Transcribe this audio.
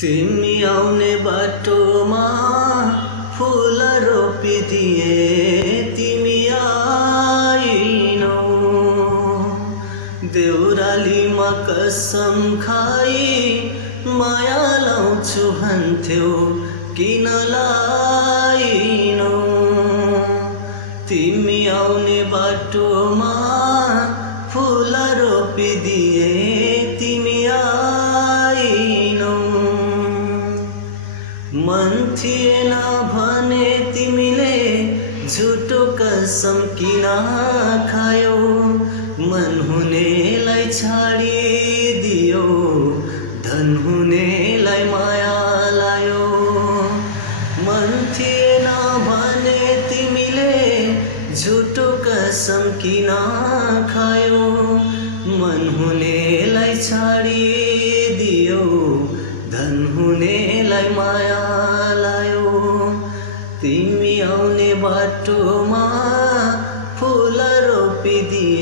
तिमी आउने बाटोमा फूल रोपिदिए तिमी आइनौ। देउरालीमा कसम खाई माया लाउँछु भन्थ्यौ किन लाइनौ। तिमी आउने बाटोमा फूल रोपिदिए तिमी आइनौ। मन थिएन भने तिमीले झुटो कसम किन खायौ। मन हुनेलाई छाडिदियो धन हुनेलाई माया लायो। मन थिएन भने तिमीले झुटो कसम किन खायौ। मन हुनेलाई छाडिदियो धन हुनेलाई माया लायो। तिमी आउने बाटोमा फूल रोपिदिए